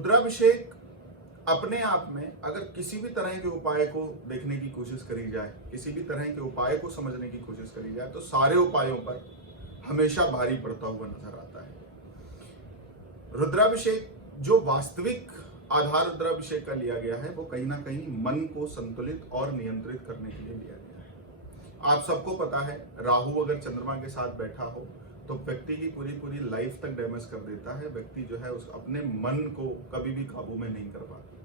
रुद्राभिषेक अपने आप में अगर किसी भी तरह के उपाय को देखने की कोशिश करी जाए, किसी भी तरह के उपाय को समझने की कोशिश करी जाए, तो सारे उपायों पर हमेशा भारी पड़ता हुआ नजर आता है। रुद्राभिषेक जो वास्तविक आधार रुद्राभिषेक का लिया गया है वो कहीं ना कहीं मन को संतुलित और नियंत्रित करने के लिए लिया गया है। आप सबको पता है, राहु अगर चंद्रमा के साथ बैठा हो तो व्यक्ति की पूरी पूरी लाइफ तक डैमेज कर देता है। व्यक्ति जो है उस अपने मन को कभी भी काबू में नहीं कर पाता,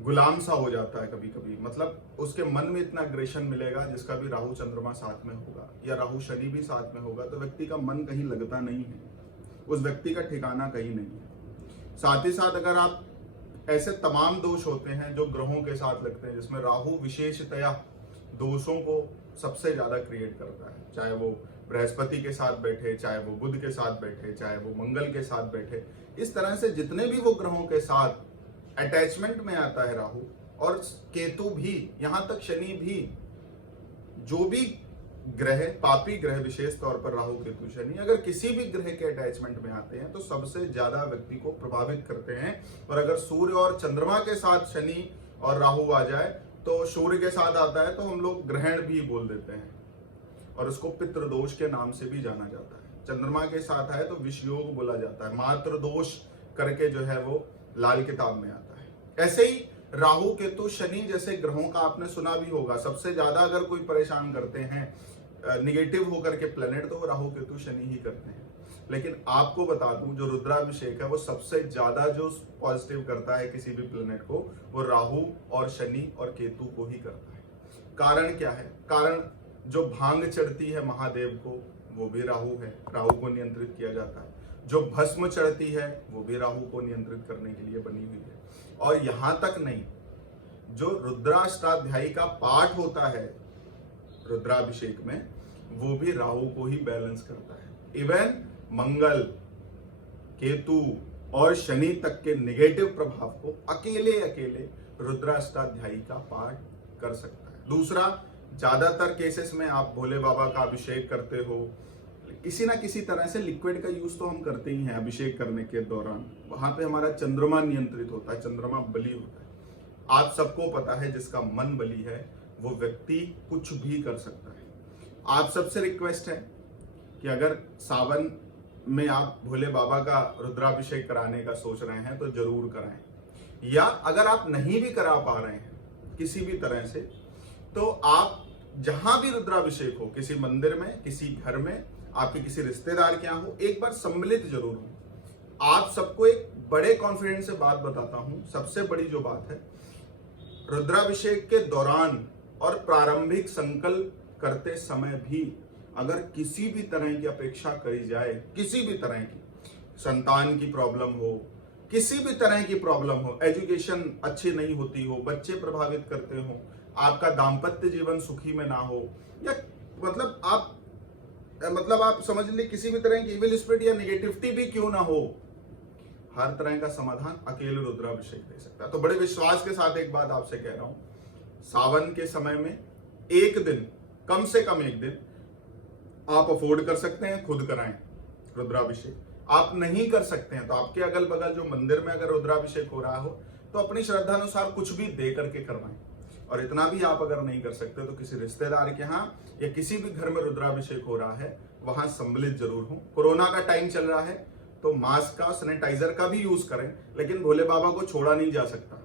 गुलाम सा हो जाता है कभी कभी। मतलब उसके मन में इतना अग्रेशन मिलेगा, जिसका भी राहु चंद्रमा साथ में होगा या राहु शनि भी साथ में होगा तो व्यक्ति का मन कहीं लगता नहीं है, उस व्यक्ति का ठिकाना कहीं नहीं है। साथ ही साथ अगर आप ऐसे तमाम दोष होते हैं जो ग्रहों के साथ लगते हैं, जिसमें राहु विशेषतया दोषों को सबसे ज्यादा क्रिएट करता है, चाहे वो बृहस्पति के साथ बैठे, चाहे वो बुध के साथ बैठे, चाहे वो मंगल के साथ बैठे, इस तरह से जितने भी वो ग्रहों के साथ अटैचमेंट में आता है राहु और केतु भी, यहां तक शनि भी, जो भी ग्रह, पापी ग्रह विशेष तौर पर राहु केतु शनि अगर किसी भी ग्रह के अटैचमेंट में आते हैं तो सबसे ज्यादा व्यक्ति को प्रभावित करते हैं। और अगर सूर्य और चंद्रमा के साथ शनि और राहु आ जाए तो सूर्य के साथ आता है तो हम लोग ग्रहण भी बोल देते हैं और उसको पितृदोष के नाम से भी जाना जाता है। चंद्रमा के साथ आए तो विषयोग बोला जाता है, मातृ दोष करके जो है वो लाल किताब में आता है। ऐसे ही राहु केतु शनि जैसे ग्रहों का आपने सुना भी होगा, सबसे ज्यादा अगर कोई परेशान करते हैं निगेटिव होकर के प्लेनेट तो वो राहु केतु शनि ही करते हैं। लेकिन आपको बता दूं, जो रुद्राभिषेक है वो सबसे ज्यादा जो पॉजिटिव करता है किसी भी प्लेनेट को, वो राहु और शनि और केतु को ही करता है। कारण क्या है? कारण जो भांग चढ़ती है महादेव को वो भी राहु है, राहु को नियंत्रित किया जाता है। जो भस्म चढ़ती है वो भी राहु को नियंत्रित करने के लिए बनी हुई है। और यहां तक नहीं, जो रुद्राष्टाध्यायी का पाठ होता है रुद्राभिषेक में वो भी राहु को ही बैलेंस करता है। इवन मंगल, केतु और शनि तक के नेगेटिव प्रभाव को अकेले अकेले रुद्राष्टाध्यायी का पाठ कर सकता है। दूसरा, ज्यादातर केसेस में आप भोले बाबा का अभिषेक करते हो, किसी ना किसी तरह से लिक्विड का यूज तो हम करते ही हैं अभिषेक करने के दौरान। वहां पे हमारा चंद्रमा नियंत्रित होता है, चंद्रमा बली होता है। आप सबको पता है जिसका मन बली है वो व्यक्ति कुछ भी कर सकता है। आप सबसे रिक्वेस्ट है कि अगर सावन में आप भोले बाबा का रुद्राभिषेक कराने का सोच रहे हैं तो जरूर कराएं, या अगर आप नहीं भी करा पा रहे हैं किसी भी तरह से तो आप जहां भी रुद्राभिषेक हो, किसी मंदिर में, किसी घर में, आपके किसी रिश्तेदार के यहाँ हो, एक बार सम्मिलित जरूर हो। आप सबको एक बड़े कॉन्फिडेंस से बात बताता हूं, सबसे बड़ी जो बात है, रुद्राभिषेक के दौरान और प्रारंभिक संकल्प करते समय भी अगर किसी भी तरह की अपेक्षा करी जाए, किसी भी तरह की, संतान की प्रॉब्लम हो, किसी भी तरह की प्रॉब्लम हो, एजुकेशन अच्छी नहीं होती हो, बच्चे प्रभावित करते हो, आपका दाम्पत्य जीवन सुखी में ना हो, या मतलब आप समझ लीजिए किसी भी तरह की इविल स्पिरिट या नेगेटिविटी भी क्यों ना हो, हर तरह का समाधान अकेले रुद्राभिषेक दे सकता है। तो बड़े विश्वास के साथ एक बात आपसे कह रहा हूं, सावन के समय में एक दिन, कम से कम एक दिन आप अफोर्ड कर सकते हैं, खुद कराएं रुद्राभिषेक। आप नहीं कर सकते हैं तो आपके अगल बगल जो मंदिर में अगर रुद्राभिषेक हो रहा हो तो अपनी श्रद्धा अनुसार कुछ भी दे करके करवाएं। और इतना भी आप अगर नहीं कर सकते तो किसी रिश्तेदार के यहाँ या किसी भी घर में रुद्राभिषेक हो रहा है वहां सम्मिलित जरूर हो। कोरोना का टाइम चल रहा है तो मास्क का, सैनिटाइजर का भी यूज करें, लेकिन भोले बाबा को छोड़ा नहीं जा सकता।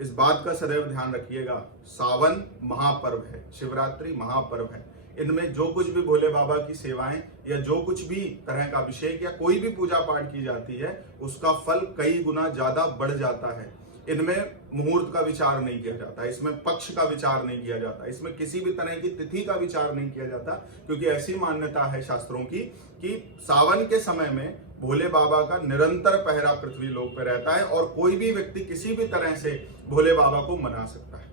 इस बात का सदैव ध्यान रखिएगा। सावन महापर्व है, शिवरात्रि महापर्व है, इनमें जो कुछ भी भोले बाबा की सेवाएं या जो कुछ भी तरह का अभिषेक या कोई भी पूजा पाठ की जाती है उसका फल कई गुना ज्यादा बढ़ जाता है। इनमें मुहूर्त का विचार नहीं किया जाता, इसमें पक्ष का विचार नहीं किया जाता, इसमें किसी भी तरह की तिथि का विचार नहीं किया जाता, क्योंकि ऐसी मान्यता है शास्त्रों की कि सावन के समय में भोले बाबा का निरंतर पहरा पृथ्वी लोक पे रहता है और कोई भी व्यक्ति किसी भी तरह से भोले बाबा को मना सकता है।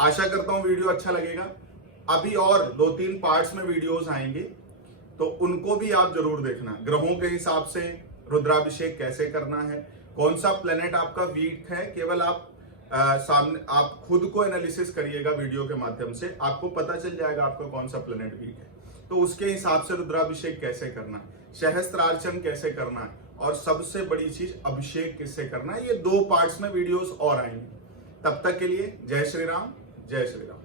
आशा करता हूं वीडियो अच्छा लगेगा। अभी और 2-3 पार्ट्स में वीडियोस आएंगे तो उनको भी आप जरूर देखना। ग्रहों के हिसाब से रुद्राभिषेक कैसे करना है, कौन सा प्लेनेट आपका वीक है, केवल आप सामने आप खुद को एनालिसिस करिएगा वीडियो के माध्यम से, आपको पता चल जाएगा आपका कौन सा प्लेनेट वीक है। तो उसके हिसाब से रुद्राभिषेक कैसे करना है, सहस्त्रार्चन कैसे करना है, और सबसे बड़ी चीज अभिषेक किससे करना है। ये 2 पार्ट्स में वीडियोस और आएंगे। तब तक के लिए जय श्री राम, जय श्री राम।